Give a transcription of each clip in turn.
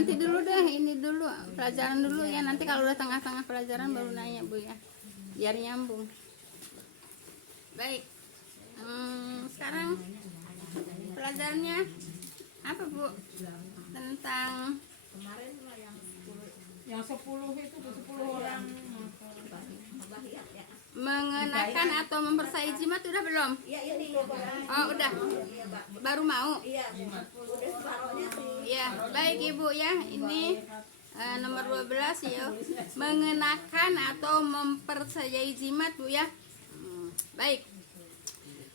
nanti dulu deh, ini dulu pelajaran dulu ya. Nanti kalau udah tengah-tengah pelajaran baru nanya Bu ya, biar nyambung. Baik. Sekarang pelajarannya apa Bu? Tentang yang 10 itu 10 orang mengenakan atau mempersai jimat udah belum? Oh udah, baru mau? Ya baik Ibu ya, ini nomor 12 ya, mengenakan atau mempersayai jimat Bu ya. Baik,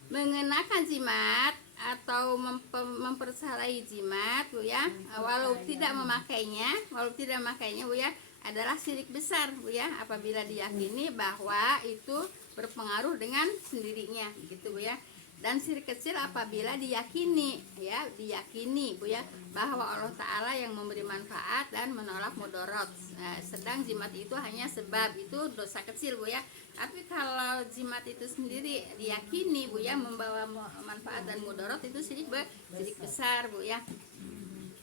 mengenakan jimat atau mempersayai jimat Bu ya, walau tidak memakainya Bu ya, adalah syirik besar Bu ya, apabila diyakini bahwa itu berpengaruh dengan sendirinya gitu Bu ya. Dan syirik kecil apabila diyakini Bu ya, bahwa Allah Ta'ala yang memberi manfaat dan menolak mudarat. Sedang jimat itu hanya sebab, itu dosa kecil Bu ya. Tapi kalau jimat itu sendiri diyakini Bu ya, membawa manfaat dan mudarat, itu syirik besar Bu ya.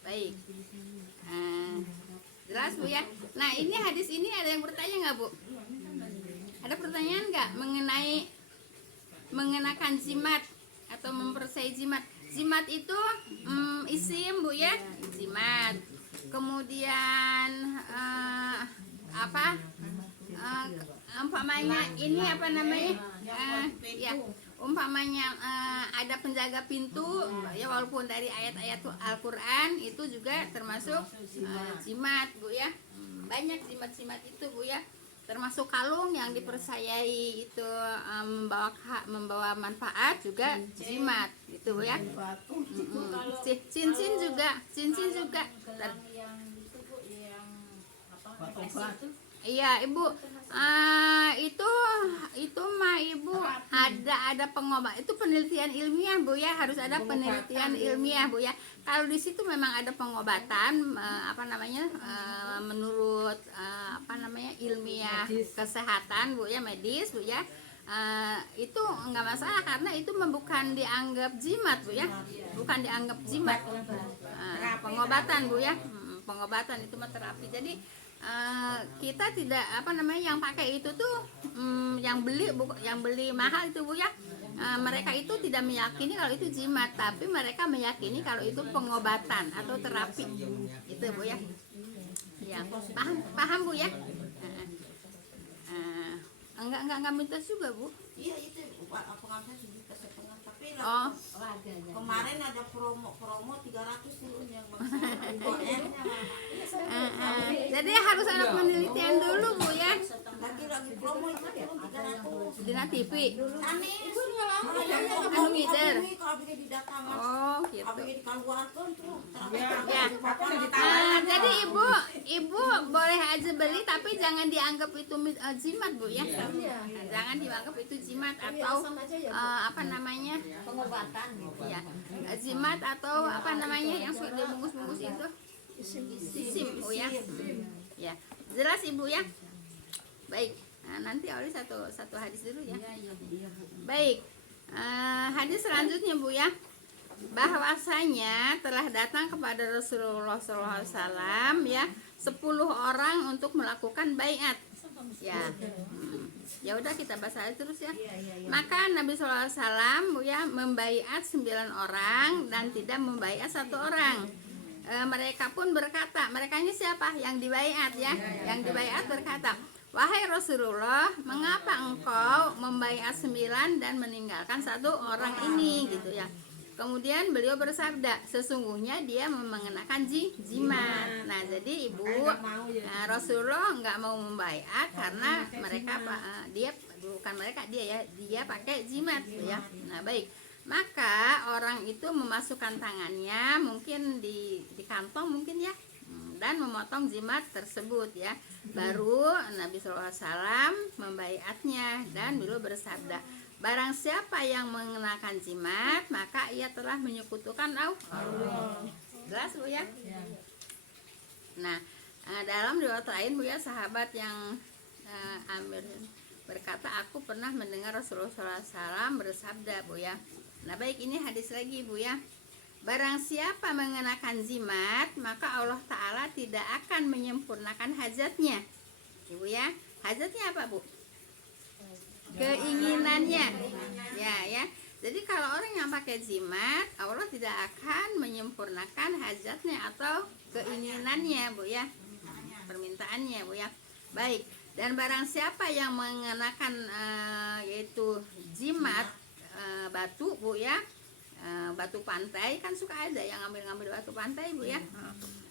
Baik, jelas Bu ya. Nah ini hadis ini ada yang bertanya nggak Bu? Ada pertanyaan nggak mengenai mengenakan jimat atau mempersayai jimat? Jimat itu isim Bu ya, jimat. Kemudian umpamanya ini apa namanya? Ya, umpamanya ada penjaga pintu ya, walaupun dari ayat-ayat Al-Qur'an itu juga termasuk jimat Bu ya. Banyak jimat-jimat itu Bu ya. Termasuk kalung yang dipercayai itu membawa manfaat juga jimat gitu Bu ya. Cincin juga. Iya Ibu, itu mah Ibu ada pengobat, itu penelitian ilmiah Bu ya, harus ada penelitian ilmiah Bu ya. Kalau di situ memang ada pengobatan menurut ilmiah kesehatan Bu ya, medis Bu ya, itu nggak masalah karena itu bukan dianggap jimat Bu ya, bukan dianggap jimat. Pengobatan Bu ya, pengobatan itu mah terapi. Jadi kita tidak yang pakai itu tuh yang beli mahal itu Bu ya, mereka itu tidak meyakini kalau itu jimat, tapi mereka meyakini kalau itu pengobatan atau terapi itu Bu ya. Ya paham Bu ya. Enggak mitos juga Bu. Iya itu pengawasan sejuta setengah, tapi kemarin ada promo 300 tuh yang jadi harus ada penelitian dulu Bu ya. lagi promo itu 300 Di TV. Anis Anu ngider. kalau bikin di datangan Oh gitu. kalau bikin dikaluarkan tuh Ya. Jadi ibu boleh aja beli tapi jangan dianggap itu jimat Bu ya. Jangan dianggap itu jimat atau pengobatan ya, jimat atau yang sudah dibungkus-bungkus itu isim Bu ya. Ya jelas Ibu ya. Baik, nanti oleh satu hadis dulu ya. Baik, hadis selanjutnya Bu ya, bahwasanya telah datang kepada Rasulullah SAW ya 10 orang untuk melakukan baiat ya. Ya udah kita bahas aja terus ya. Maka Nabi SAW Bu ya membaiat 9 orang dan tidak membaiat 1 orang. Mereka pun berkata, mereka ini siapa yang dibaiat ya? Yang dibaiat berkata, wahai Rasulullah, mengapa engkau membaiat 9 dan meninggalkan 1 orang ini gitu ya. Kemudian beliau bersabda, sesungguhnya dia mengenakan jimat. Nah jadi Ibu, Rasulullah nggak mau membaiat karena dia pakai jimat ya. Nah baik, maka orang itu memasukkan tangannya mungkin di kantong mungkin ya, dan memotong jimat tersebut ya. Baru Nabi SAW membaiatnya dan beliau bersabda, barang siapa yang mengenakan jimat maka ia telah menyekutukan Allah. Jelas Bu ya. Nah dalam riwayat lain Bu ya, sahabat yang Amir berkata, aku pernah mendengar Rasulullah SAW bersabda Bu ya. Nah baik, ini hadis lagi Bu ya. barang siapa mengenakan jimat, maka Allah Ta'ala tidak akan menyempurnakan hajatnya. Ibu ya, hajatnya apa Bu? Keinginannya. Ya. Jadi kalau orang yang pakai jimat, Allah tidak akan menyempurnakan hajatnya atau keinginannya Bu ya, permintaannya Bu ya. Baik. Dan barang siapa yang mengenakan yaitu jimat batu Bu ya, batu pantai, kan suka ada yang ngambil batu pantai Bu ya,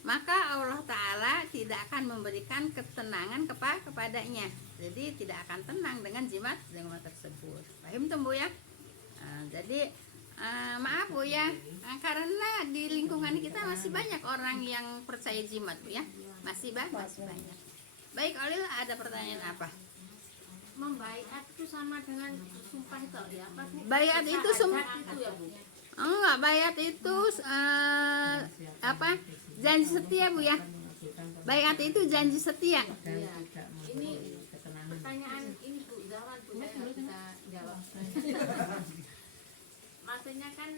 maka Allah Ta'ala tidak akan memberikan ketenangan kepadanya. Jadi tidak akan tenang dengan jimat tersebut. Paham tuh Bu ya? Jadi maaf Bu ya, karena di lingkungan kita masih banyak orang yang percaya jimat Bu ya, masih banyak. Baik, Olil, ada pertanyaan apa? Membaiat itu sama dengan sumpah itu ya apa Bu? Bayat itu Syahadat itu ya Bu. enggak, bayat itu apa? Janji setia Bu ya. Bayat itu janji setia. Iya. Ini pertanyaan ini Bu, jawab Bu, saya nggak bisa jawab. Maksudnya kan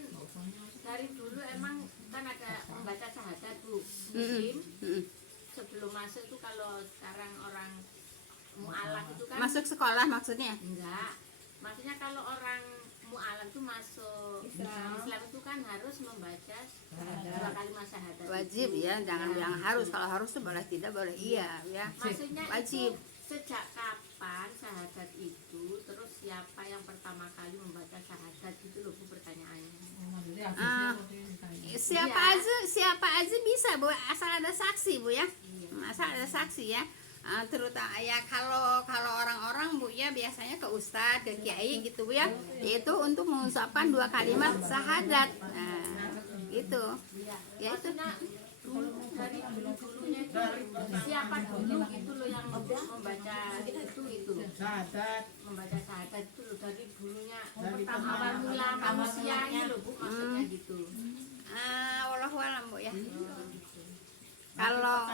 dari dulu emang kan ada membaca syahadat Bu, muslim. Sebelum masuk itu kalau sekarang orang mu'alaf itu kan Masuk sekolah maksudnya? enggak. Maksudnya kalau orang mu'alaf itu masuk Islam itu kan harus membaca 2 kalimat syahadat. Wajib ya, jangan bilang harus. Kalau harus tuh boleh tidak, boleh iya ya. Maksudnya Wajib. itu sejak kapan syahadat itu, terus siapa yang pertama kali membaca syahadat itu loh Bu pertanyaannya. Siapa aja bisa Bu, asal ada saksi Bu ya. Asal ada saksi ya. Terutama ya kalau orang-orang Bu ya biasanya ke ustadz, ke kiai gitu Bu ya, yaitu untuk mengucapkan 2 kalimat syahadat. Gitu. Ya itu. Maksudnya dari dulunya itu siapa dulu gitu loh yang membaca itu membaca syahadat itu loh dari dulunya pertama awal mula manusianya loh Bu, maksudnya gitu. Wallahu alam Bu ya. Kalau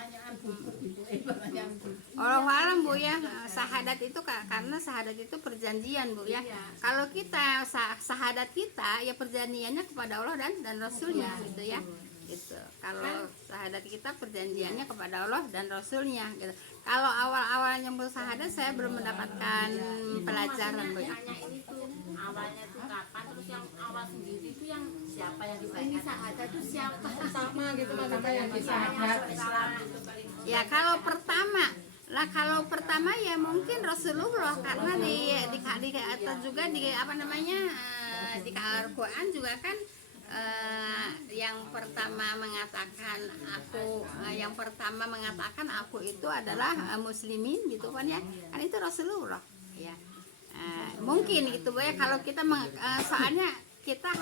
Allah alam Bu ya, syahadat itu karena syahadat itu perjanjian Bu ya. Kalau kita syahadat kita ya perjanjiannya kepada Allah dan Rasulnya gitu ya. Gitu. Kalau syahadat kita perjanjiannya kepada Allah dan Rasulnya gitu. Kalau awal-awalnya bersyahadat saya belum mendapatkan pelajaran Bu ya. Hanya ini tuh awalnya tuh kapan, terus yang awal sendiri itu yang siapa yang dibaca ini syahadat itu siapa sama gitu maksudnya yang disyahadat Ya kalau pertama ya mungkin Rasulullah, karena di atau juga di apa namanya di Al-Quran juga kan yang pertama mengatakan aku itu adalah muslimin gitu kan ya, kan itu Rasulullah ya. Mungkin gitu Bu ya, kalau kita soalnya kita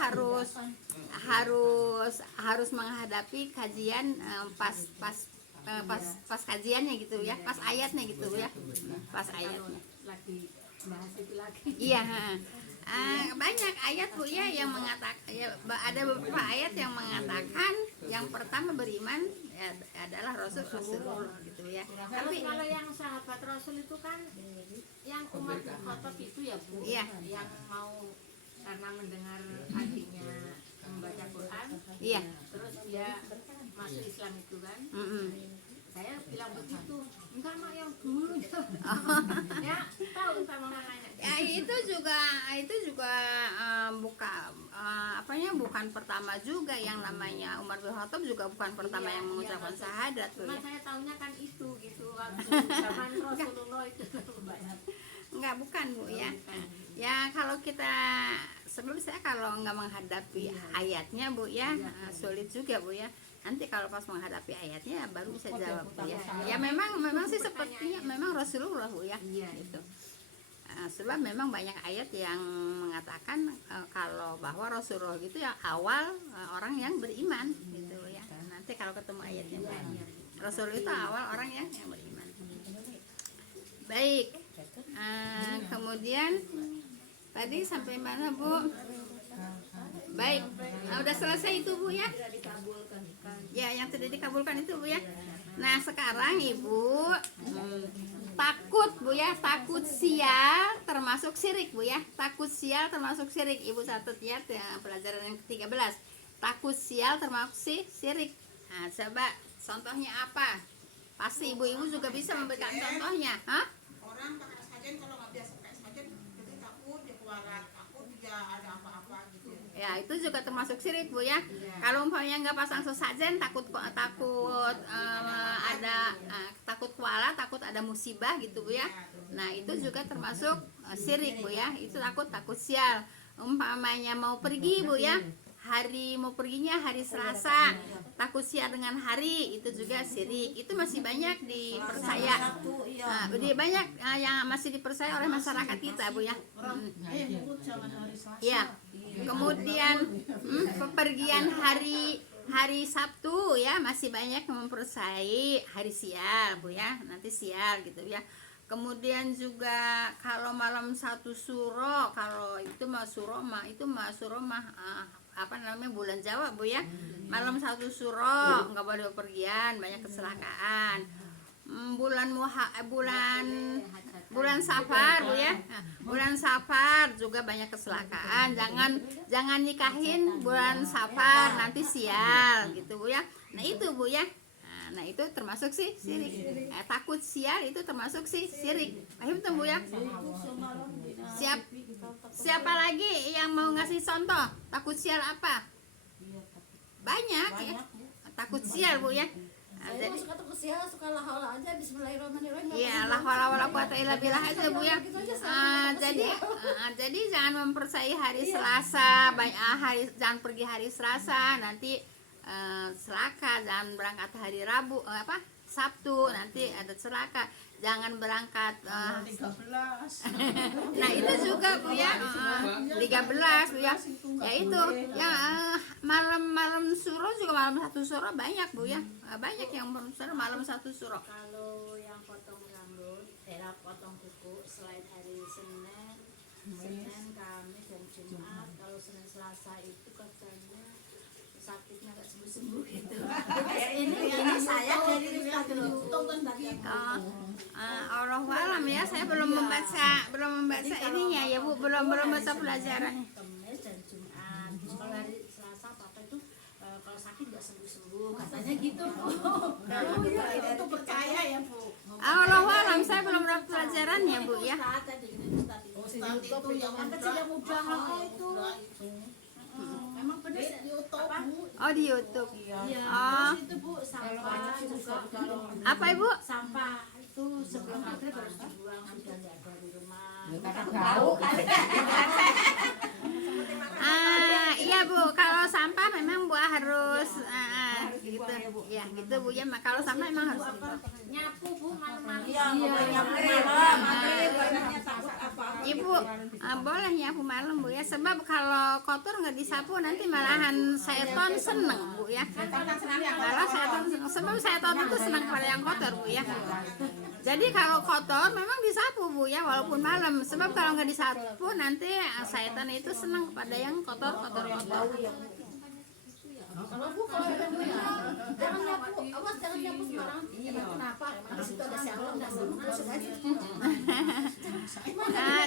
harus menghadapi kajian pas kajiannya gitu ya, pas ayatnya gitu ya, pas ayatnya lagi bahas itu lagi. iya. Banyak ayat Bu ya yang mengatakan ya, ada beberapa ayat yang mengatakan yang pertama beriman ya, adalah Rasulullah gitu ya. Tapi Kalau yang sahabat Rasul itu kan yang Umar bin Khattab itu ya Bu, Iya. yang mau karena mendengar adiknya membaca Quran, iya. terus dia masuk Islam itu kan. Saya bilang begitu, enggak mak yang dulu ya tahu sama mamanya. Ya itu juga bukan pertama juga yang namanya Umar bin Khattab juga bukan pertama yang mengucapkan syahadat tuh Cuma ya. saya tahunya kan itu gitu waktu zaman Rasulullah itu banyak. Enggak, bukan Bu ya. Ya kalau kita sebelum saya kalau nggak menghadapi ayatnya Bu ya, sulit juga Bu ya. Nanti kalau pas menghadapi ayatnya baru bisa jawab Bu ya. Ya memang sih sepertinya memang Rasulullah Bu ya. Gitu. Sebab memang banyak ayat yang mengatakan kalau bahwa Rasulullah gitu ya awal orang yang beriman gitu ya. Nanti kalau ketemu ayatnya Rasul itu awal orang yang beriman. Baik. Kemudian tadi sampai mana Bu? Baik, udah selesai itu Bu ya? Ya, yang sudah dikabulkan itu Bu ya. Nah sekarang Ibu takut Bu ya, takut sial termasuk syirik Bu ya. Takut sial termasuk syirik. Ibu catat ya pelajaran yang ke-13. takut sial termasuk syirik. Nah, coba contohnya apa? Pasti ibu-ibu juga bisa memberikan contohnya. Hah? Orang pakai sajen kalau nggak biasa pakai sajen, jadi takut dia kualat, takut dia ada apa-apa gitu. Ya, itu juga termasuk syirik, Bu ya. Kalau umpamanya nggak pasang sesajen, takut takut kuala, takut ada musibah gitu, Bu ya. Nah, itu juga termasuk syirik, Bu ya. Itu takut sial. Umpamanya mau pergi, Bu ya. Mau perginya hari Selasa, takut sial dengan hari, itu juga syirik. Itu masih banyak dipercaya. Nah, banyak yang masih dipercaya oleh masyarakat kita, Bu ya. Ya. Kemudian pepergian hari Sabtu ya, masih banyak yang mempercayai hari sial, Bu ya. Nanti sial gitu ya. Kemudian juga kalau malam satu suro, kalau itu mah suro mah apa namanya bulan Jawa, Bu ya. Malam satu suro nggak boleh bepergian, banyak kecelakaan. Bulan Safar, Bu ya. Bulan Safar juga banyak kecelakaan. Jangan nikahin bulan Safar, nanti sial gitu, Bu ya. Nah, itu, Bu ya. Nah, itu termasuk sih syirik. Takut sial itu termasuk sih syirik. Paham tuh, Bu ya? Siapa lagi yang mau ngasih contoh? Takut sial apa? Banyak ya. Takut sial, Bu ya. Nah, jadi suka takut sial, suka la aja bismillahirrahmanirrahim. iya, la haula wala quwata illa billah aja, Bu ya. Jadi jangan mempercayai hari Selasa, jangan pergi hari Selasa, nanti celaka. Jangan berangkat hari Rabu, Sabtu, nanti ada celaka. Jangan berangkat 13. nah, itu juga, Bu ya. 13, Bu ya. Ya itu, ya malam suro juga, malam satu suro banyak, Bu ya. Banyak yang malam satu suro. Kalau yang potong rambut, potong kuku selain hari Senin, Kamis dan Jumat. Kalau Senin Selasa itu katanya sakitnya nggak sembuh gitu. Ini saya dari Allah alam ya, saya belum membaca ininya ya, Bu, belum baca pelajarannya. Kamis dan Jumat. Kalau hari Selasa Papa itu kalau sakit nggak sembuh katanya gitu. itu percaya ya, Bu. Allah alam, saya belum dapat pelajarannya, Bu ya. Ustaz itu yang muda itu. Memang benar di YouTube. Oh, di YouTube. Iya. Oh, Itu Bu sampah juga kalau apa, Ibu? sampah itu sebelum maghrib harus dibuang sudah nggak ada di rumah. Iya, Bu, kalau sampah memang Bu harus gitu. Ya, gitu, Bu ya. Kalau sampah memang harus dibuang. Nyapu Bu malam-malam. Iya, nyapu malam, banyaknya takut apa. Ibu boleh nyapu malam, Bu ya. Sebab kalau kotor nggak disapu nanti malahan setan seneng, Bu ya. Malah setan seneng. Sebab setan itu senang pada yang kotor, Bu ya. Jadi kalau kotor memang disapu, Bu ya, walaupun malam. Sebab kalau nggak disapu nanti setan itu senang pada yang kotor. Kalau Bu, kalau ada Bu ya, jangan nyapu, awas jangan nyapu sembarangan. Kenapa? Emang di situ ada siaran, nggak seneng terus aja.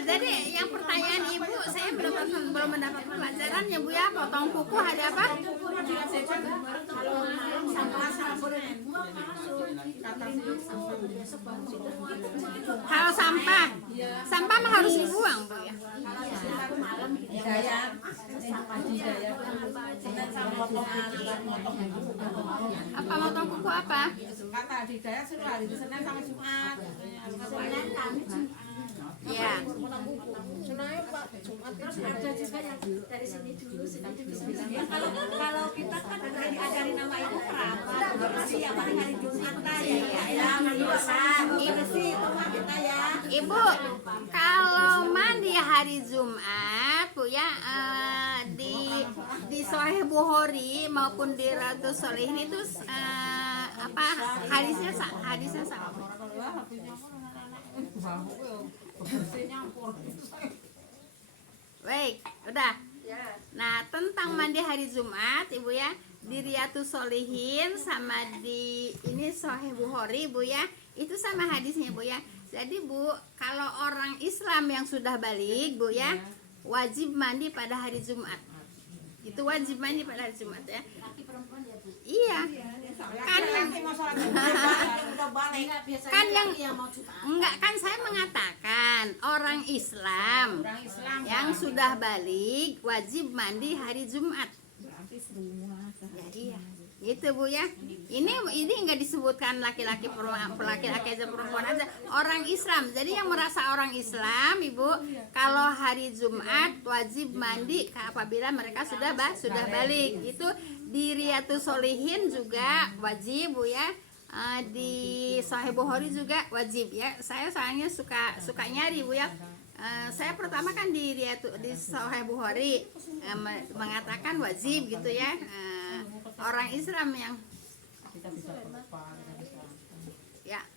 Jadi yang pertanyaan Ibu, saya belum mendapat pelajaran ya, Bu ya. Potong kuku ada apa? Kalau malam sampah boleh dibuang, Kalau sampah mah harus dibuang, Bu ya. Apa motong kuku apa? Kata di Daya suruh hari Senin sampai Jumat. Senin Kamis Jumat. Ya. Ada juga yang dari sini dulu ya, kalau kita kan ada diajarin nama itu kerabat bersih ya paling hari Jumat ya. Ibu, kalau mandi hari Jumat, Bu ya, di Sahih Bukhari maupun di Riyadhus Shalihin itu hadisnya sama. Baik, udah. Nah, tentang mandi hari Jumat, Ibu ya, di Riyadhus Shalihin sama di ini Sahih Bukhari, Bu ya, itu sama hadisnya, Bu ya. Jadi, Bu, kalau orang Islam yang sudah balik, Bu ya, wajib mandi pada hari Jumat. Itu wajib mandi pada hari Jumat ya. Laki perempuan ya, Bu. Iya. Kan Nanti mau sholat yang udah balik. Enggak, biasanya Kan yang- laki yang mau Jumat. Enggak, kan saya mengatakan orang Islam yang sudah balik wajib mandi hari Jumat. Ya, iya. Gitu Bu ya. Ini enggak disebutkan laki-laki aja perempuan aja. Orang Islam. Jadi yang merasa orang Islam, Ibu, kalau hari Jumat wajib mandi apabila mereka sudah balik. Itu di Riyadhus Shalihin juga wajib Bu ya. Di Sahih Bukhari juga wajib ya. Saya soalnya suka nyari Bu ya. Saya pertama kan di Sahih Bukhari mengatakan wajib gitu ya. Orang Islam yang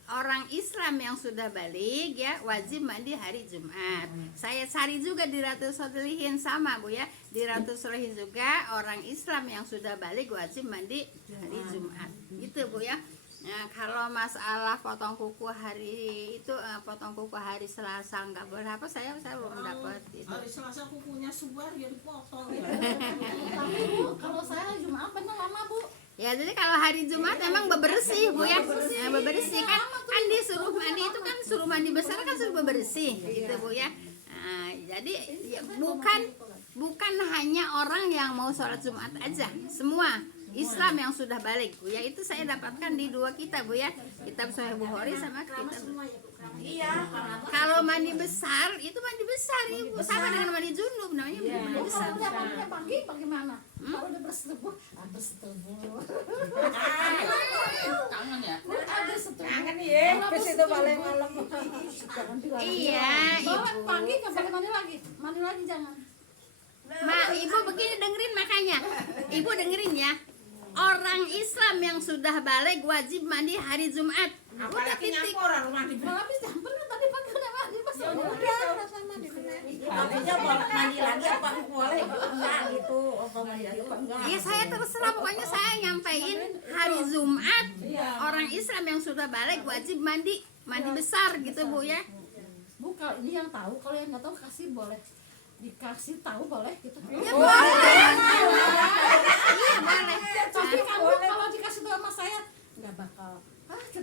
orang Islam yang sudah balik ya wajib mandi hari Jumat. Saya cari juga di Riyadhus Shalihin sama Bu ya. Di Riyadhus Shalihin juga orang Islam yang sudah balik wajib mandi hari Jumat. Gitu Bu ya. Nah, kalau masalah potong kuku hari itu potong kuku hari Selasa nggak boleh apa saya belum dapat itu. Hari Selasa kukunya subar ya dipotong ya. Tapi Bu, kalau saya Jumat benar lama, Bu. Ya jadi kalau hari Jumat memang bebersih Bu ya. Nah, bebersih kan disuruh mandi itu kan suruh mandi besar kan suruh bebersih gitu Bu ya. Nah, jadi ya, bukan hanya orang yang mau sholat Jumat aja, semua Islam yang sudah balik Bu ya. Itu saya dapatkan di dua kitab Bu ya. Kitab Sahih Bukhari sama kitab. Iya. Kalau mandi besar itu mandi besar Ibu, sama dengan mandi junub namanya mandi besar. Kalau udah mandinya pagi bagaimana? Kalau udah bersetubuh, bersetubuh. Kangen ya? Ada setubuh. Kangen ya, bis itu balik malam. Jangan bilang. Iya, Bawa Ibu. pagi nggak boleh mandi lagi jangan. Ibu begini dengerin makanya. Ibu dengerin ya. Orang Islam yang sudah balik wajib mandi hari Jumat. Udah Apalagi titik. nyampur orang rumah di Kalau habis campur kan tadi pagi udah mandi pas udah. Tapi dia boleh mandi lagi apa boleh enggak gitu apa mandi lagi apa enggak. Ya saya terserah pokoknya saya nyampein hari Jumat orang Islam yang sudah balik wajib mandi besar gitu Bu ya. Bu, kalau ini yang tahu, kalau yang nggak tahu kasih boleh. Dikasih tahu boleh gitu. Ya boleh. Iya boleh. Tapi kamu kalau dikasih tahu sama saya nggak bakal.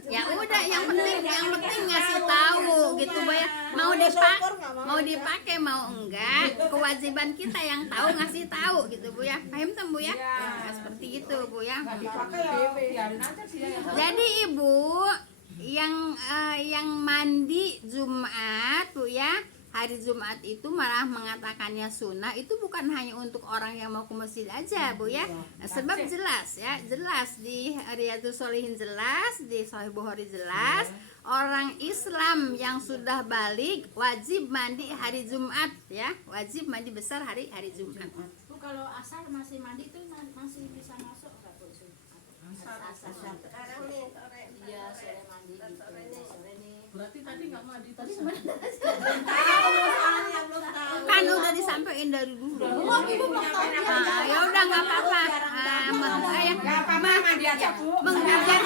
Ya udah yang penting ngasih tahu gitu Bu ya. Mau dipakai mau enggak, kewajiban kita yang tahu ngasih tahu gitu Bu ya. Paham tem Bu ya? Nah, seperti itu Bu ya. Dipakai ya, biarin aja sih ya. Jadi Ibu yang mandi Jumat Bu ya, hari Jumat itu malah mengatakannya sunnah itu bukan hanya untuk orang yang mau ke masjid aja Bu ya. Sebab jelas di Riyadhus Shalihin jelas, di Sahih Bukhari jelas, orang Islam yang sudah balik wajib mandi hari Jumat ya, wajib mandi besar hari Jumat. Bu, kalau asar masih mandi itu masih bisa masuk nggak Bu? Iya, sore mandi gitu. Sore nih. Berarti tadi nggak mandi Tadi terus. Belum tahu. Kan udah disampaikan dari dulu. Oh, Ibu belum tahu dia. Ya udah nggak apa-apa. Mandi aja Bu. Menggugurkan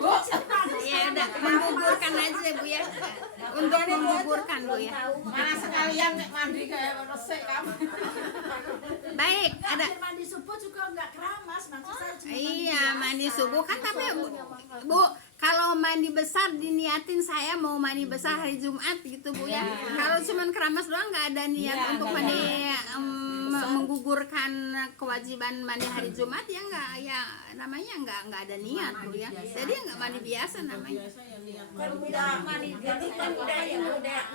Bu. ya udah menggugurkan aja Bu ya. Untuk menggugurkan Bu ya. Mana sekalian mandi kayak resik kamu. Baik, ada Mandi subuh juga nggak keramas, nanti saya cuma iya mandi subuh kan tapi Bu kalau mandi besar diniatin saya mau mandi besar hari Jumat gitu Bu ya. Kalau cuman keramas doang nggak ada niat untuk mandi menggugurkan kewajiban mandi hari Jumat ya nggak ya namanya nggak ada niat Bu ya. Jadi nggak mandi biasa namanya. Kan udah mandi jadi kan udah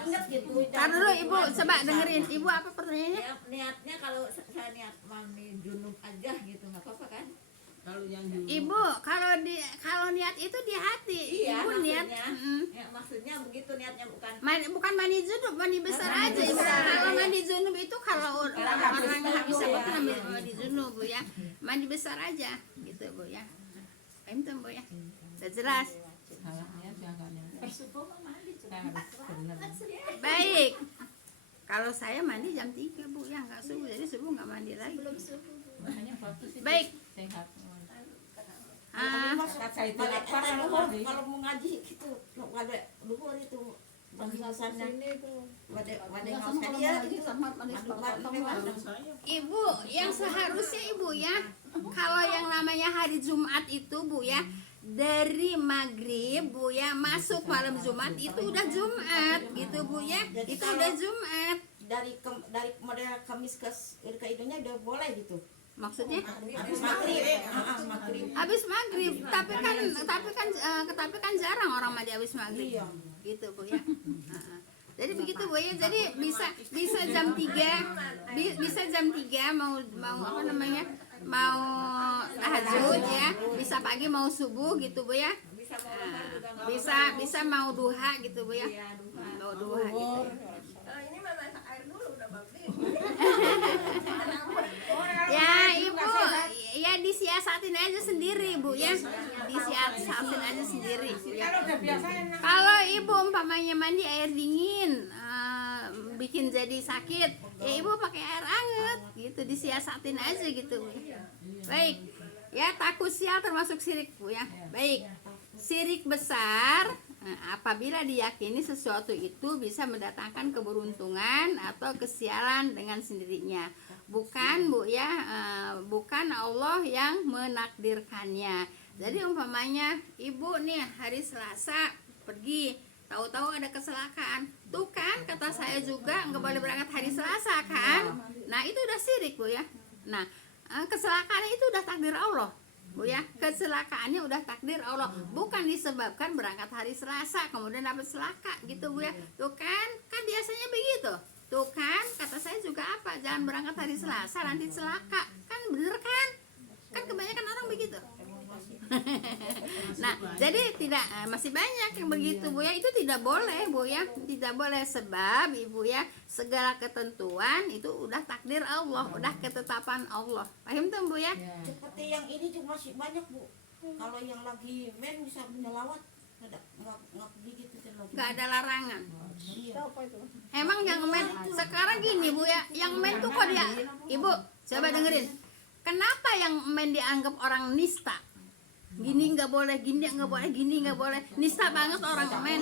inget gitu. Tar dulu Ibu coba dengerin Ibu apa pertanyaannya? Niatnya kalau saya niat mandi junub aja gitu nggak apa-apa kan? Kalau yang dulu. Ibu kalau niat itu di hati. Iya, Ibu niat maksudnya. Ya, maksudnya begitu niatnya bukan. bukan mandi junub, mandi besar aja. Ibu. Kalau mandi junub itu kalau orang nggak bisa betul mandi junub Bu ya. Mandi besar aja gitu Bu ya. Paham tuh Bu ya. Udah jelas. Salahnya jangan. subuh mah mandi juga. Baik. Kalau saya mandi jam 3 Bu ya, nggak subuh. Jadi subuh nggak mandi lagi. Belum subuh. Makanya bagus sih. Baik. Sehat. Ah, Saya itu lapar kalau mau ngaji gitu, kalau ada luhur itu pembiasaannya wadai ngaus dia gitu Ibu, yang seharusnya Ibu ya, kalau yang namanya hari Jumat itu Bu ya, dari maghrib Bu ya masuk malam Jumat itu udah Jumat gitu Bu ya. Jadi Itu kalau udah Jumat. dari model Kamis ke idenya udah boleh gitu. Maksudnya Habis maghrib. habis maghrib, tapi kan jarang orang mandi habis maghrib. Iya. Gitu Bu ya. Jadi begitu Bu ya. Jadi bisa jam 3 bisa jam 3 mau apa namanya? Mau tahajud ya, bisa pagi mau subuh gitu Bu ya. Bisa mau duha gitu Bu ya. Mau duha gitu. Ini mana air dulu udah bagni. Ya Ibu, ya disiasatin aja sendiri Bu ya. Disiasatin aja sendiri ya. Kalau Ibu umpamanya mandi air dingin bikin jadi sakit, ya Ibu pakai air hangat gitu, disiasatin aja gitu Bu. Baik. Ya, takut sial termasuk syirik Bu ya. Baik. Syirik besar apabila diyakini sesuatu itu bisa mendatangkan keberuntungan atau kesialan dengan sendirinya. Bukan Bu ya, bukan Allah yang menakdirkannya. Jadi umpamanya Ibu nih hari Selasa pergi, tahu-tahu ada kecelakaan. Tuh kan kata saya juga nggak boleh berangkat hari Selasa kan. Nah itu udah syirik Bu ya. Nah kecelakaan itu udah takdir Allah Bu ya. Kecelakaannya udah takdir Allah, bukan disebabkan berangkat hari Selasa kemudian dapat celaka gitu Bu ya. Tuh kan biasanya begitu. Tuh kan kata saya juga apa, jangan berangkat hari Selasa nanti celaka. Kan bener kan? Kan kebanyakan orang begitu. Nah, jadi tidak masih banyak yang begitu Bu ya. Itu tidak boleh Bu ya. Tidak boleh sebab Ibu ya, segala ketentuan itu udah takdir Allah, udah ketetapan Allah. Paham tuh Bu ya? Seperti yang ini juga masih banyak Bu. Kalau yang lagi men bisa menyelawat nggak pergi gitu lagi. Nggak ada larangan. Iya. Emang yang men sekarang gini Bu ya, yang men tuh kok dia, Ibu coba dengerin. Kenapa yang men dianggap orang nista? Gini nggak boleh, gini nggak boleh, gini nggak boleh. Nista banget orang men.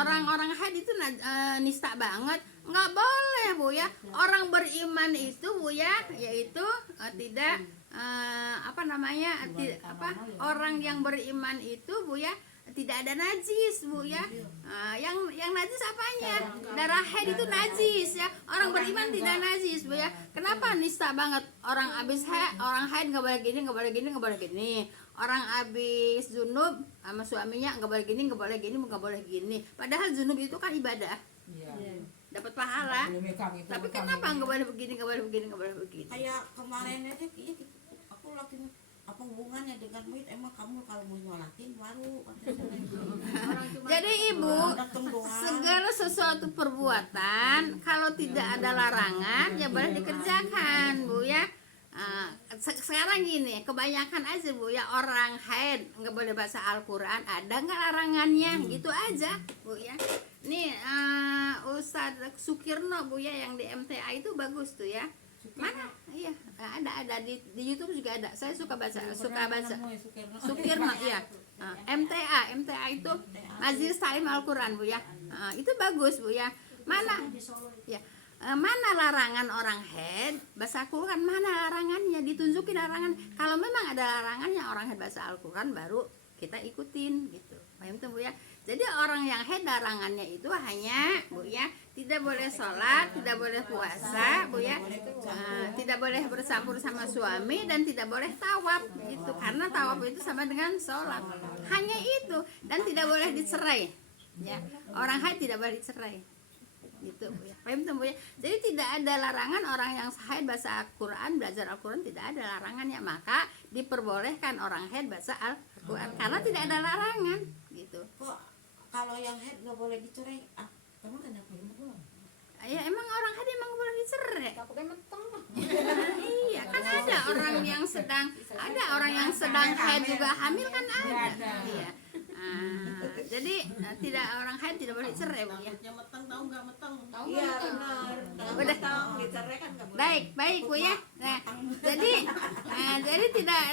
Orang-orang haid itu nista banget. Nggak boleh Bu ya. Orang beriman itu Bu ya, yaitu tidak orang yang beriman itu Bu ya, tidak ada najis Bu ya. Yang najis apanya? Darah haid itu najis ya. Orang beriman tidak najis Bu ya. Kenapa nista banget? Orang haid nggak boleh gini, nggak boleh gini, nggak boleh gini. Orang habis junub sama suaminya nggak boleh gini, nggak boleh gini, nggak boleh gini. Padahal junub itu kan ibadah, dapat pahala. Tapi kenapa nggak boleh begini, nggak boleh begini, nggak boleh begini? Kayak kemarin aja aku lagi apa hubungannya dengan muid, emang kamu kalau mau nyolatin baru Jadi Ibu, segala sesuatu perbuatan kalau tidak ada larangan ya boleh dikerjakan Bu ya. Sekarang gini, kebanyakan aja Bu ya, orang haid nggak boleh baca Al-Quran, ada nggak larangannya? Gitu aja Bu ya. Nih Ustadz Sukirno Bu ya, yang di MTA itu bagus tuh ya. Mana? Iya, ada di YouTube juga ada. Saya suka baca. Sukirno ya. MTA itu Majelis Ta'lim Al-Quran Bu ya. Itu bagus Bu ya. Mana? Ya. Mana larangan orang haid baca Al-Quran? Mana larangannya? Ditunjukin larangan. Kalau memang ada larangannya orang haid baca Al-Quran baru kita ikutin gitu. Paham tuh Bu ya? Jadi orang yang haid larangannya itu hanya Bu ya, tidak boleh sholat, tidak boleh puasa Bu ya, tidak boleh bercampur sama suami, dan tidak boleh tawaf gitu, karena tawaf itu sama dengan sholat. Hanya itu, dan tidak boleh dicerai ya. Orang haid tidak boleh dicerai gitu Bu ya. Paham tuh Bu ya? Jadi tidak ada larangan orang yang haid baca Al-Quran, belajar Al-Quran, tidak ada larangannya. Maka diperbolehkan orang haid baca Al-Quran karena tidak ada larangan gitu. Kok kalau yang haid nggak boleh dicerai? Emang kenapa? Ya emang orang haid emang boleh dicerai. Pakai meteng. Iya kan ada orang yang sedang haid juga hamil kan ada. Iya. Jadi tidak, orang haid tidak boleh dicerai Bu ya. Yang meteng tahu nggak meteng? Iya benar. Udah. Dicerai kan nggak boleh. Baik Bu ya. Nah, jadi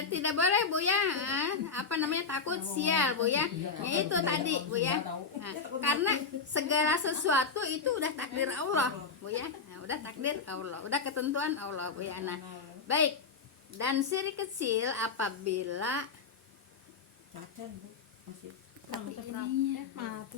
tidak boleh Bu ya. Takut sial Bu ya. Ya itu tadi Bu ya. Nah, karena segala sesuatu itu udah takdir Allah, Bu ya. Nah, udah takdir Allah, udah ketentuan Allah, Bu ya. Nah, baik. Dan syirik kecil apabila Cacan, Bu. Masih mati.